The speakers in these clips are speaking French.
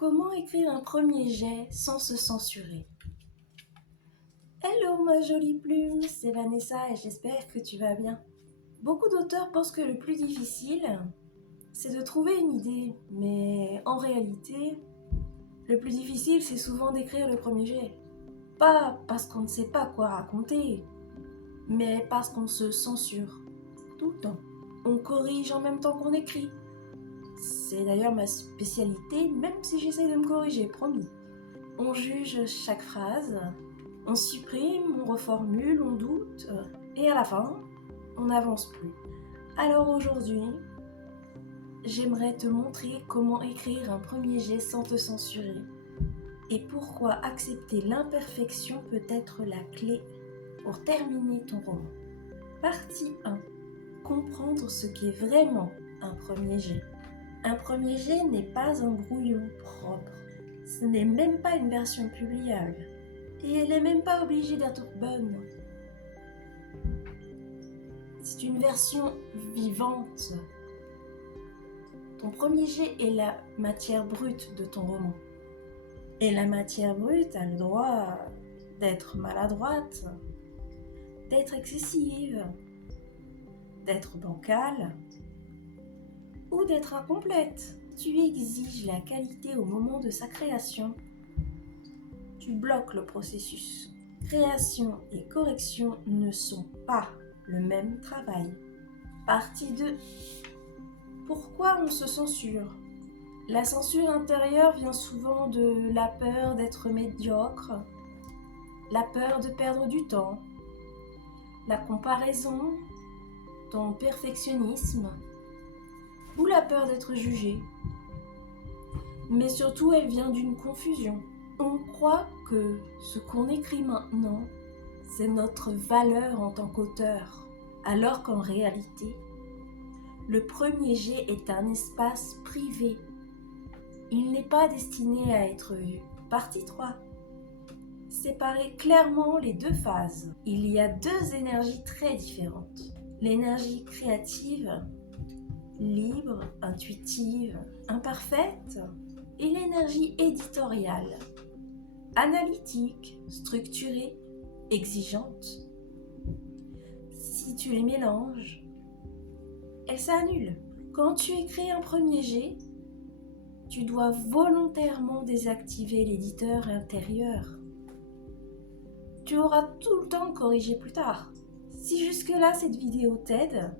Comment écrire un premier jet sans se censurer? Hello ma jolie plume, c'est Vanessa et j'espère que tu vas bien. Beaucoup d'auteurs pensent que le plus difficile, c'est de trouver une idée, mais en réalité, le plus difficile c'est souvent d'écrire le premier jet. Pas parce qu'on ne sait pas quoi raconter, mais parce qu'on se censure tout le temps. On corrige en même temps qu'on écrit. C'est d'ailleurs ma spécialité, même si j'essaie de me corriger, promis. On juge chaque phrase, on supprime, on reformule, on doute, et à la fin, on n'avance plus. Alors aujourd'hui, j'aimerais te montrer comment écrire un premier jet sans te censurer, et pourquoi accepter l'imperfection peut être la clé pour terminer ton roman. Partie 1. Comprendre ce qu'est vraiment un premier jet. Un premier jet n'est pas un brouillon propre. Ce n'est même pas une version publiable. Et elle n'est même pas obligée d'être bonne. C'est une version vivante. Ton premier jet est la matière brute de ton roman. Et la matière brute a le droit d'être maladroite, d'être excessive, d'être bancale ou d'être incomplète. Tu exiges la qualité au moment de sa création. Tu bloques le processus. Création et correction ne sont pas le même travail. Partie 2. Pourquoi on se censure? La censure intérieure vient souvent de la peur d'être médiocre, la peur de perdre du temps, la comparaison, ton perfectionnisme ou la peur d'être jugé. Mais surtout, elle vient d'une confusion. On croit que ce qu'on écrit maintenant, c'est notre valeur en tant qu'auteur, alors qu'en réalité, le premier jet est un espace privé. Il n'est pas destiné à être vu. Partie 3. Séparer clairement les deux phases. Il y a deux énergies très différentes. L'énergie créative, libre, intuitive, imparfaite, et l'énergie éditoriale, analytique, structurée, exigeante. Si tu les mélanges, elles s'annulent. Quand tu écris un premier jet, tu dois volontairement désactiver l'éditeur intérieur. Tu auras tout le temps de corriger plus tard. Si jusque-là cette vidéo t'aide,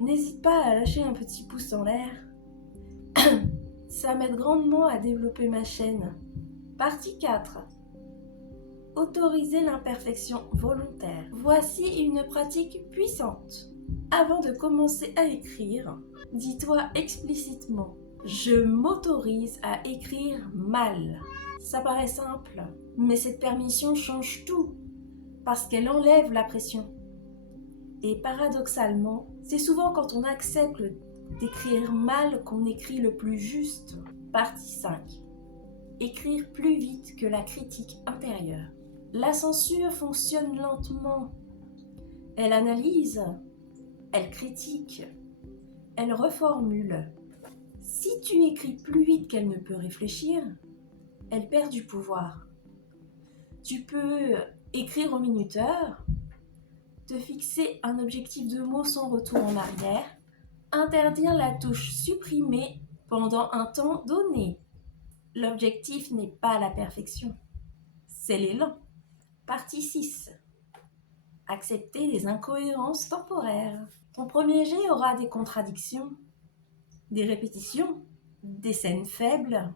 n'hésite pas à lâcher un petit pouce en l'air. Ça m'aide grandement à développer ma chaîne. Partie 4. Autoriser l'imperfection volontaire. Voici une pratique puissante. Avant de commencer à écrire, dis-toi explicitement: je m'autorise à écrire mal. Ça paraît simple, mais cette permission change tout, parce qu'elle enlève la pression. Et paradoxalement, c'est souvent quand on accepte d'écrire mal qu'on écrit le plus juste. Partie 5. Écrire plus vite que la critique intérieure. La censure fonctionne lentement. Elle analyse, elle critique, elle reformule. Si tu écris plus vite qu'elle ne peut réfléchir, elle perd du pouvoir. Tu peux écrire au minuteur, te fixer un objectif de mots sans retour en arrière, interdire la touche supprimer pendant un temps donné. L'objectif n'est pas la perfection, c'est l'élan. Partie 6. Accepter les incohérences temporaires. Ton premier jet aura des contradictions, des répétitions, des scènes faibles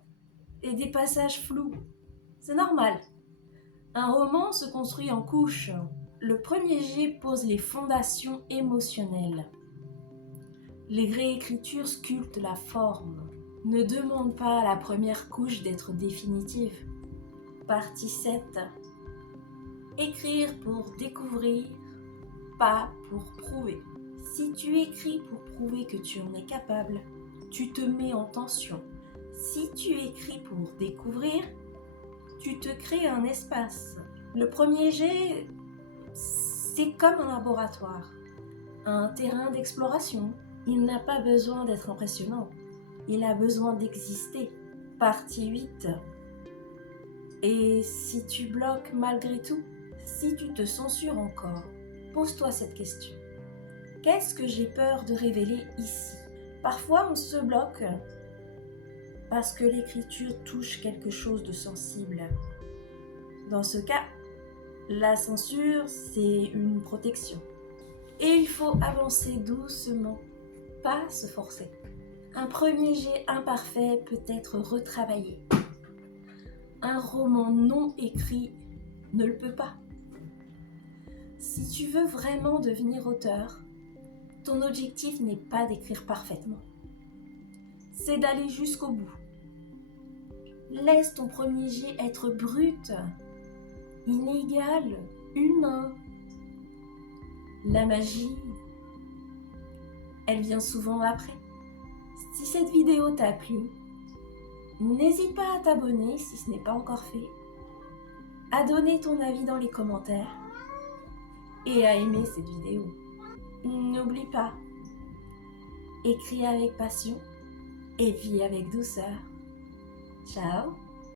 et des passages flous. C'est normal. Un roman se construit en couches. Le premier jet pose les fondations émotionnelles. Les réécritures sculptent la forme. Ne demande pas à la première couche d'être définitive. Partie 7. Écrire pour découvrir, pas pour prouver. Si tu écris pour prouver que tu en es capable, tu te mets en tension. Si tu écris pour découvrir, tu te crées un espace. Le premier jet, c'est comme un laboratoire, un terrain d'exploration. Il n'a pas besoin d'être impressionnant, il a besoin d'exister. Partie 8. Et si tu bloques malgré tout, si tu te censures encore, pose-toi cette question. Qu'est-ce que j'ai peur de révéler ici? Parfois, on se bloque parce que l'écriture touche quelque chose de sensible. Dans ce cas, la censure, c'est une protection. Et il faut avancer doucement, pas se forcer. Un premier jet imparfait peut être retravaillé. Un roman non écrit ne le peut pas. Si tu veux vraiment devenir auteur, ton objectif n'est pas d'écrire parfaitement. C'est d'aller jusqu'au bout. Laisse ton premier jet être brut, inégal, humain. La magie, elle vient souvent après. Si cette vidéo t'a plu, n'hésite pas à t'abonner si ce n'est pas encore fait, à donner ton avis dans les commentaires et à aimer cette vidéo. N'oublie pas, écris avec passion et vis avec douceur. Ciao!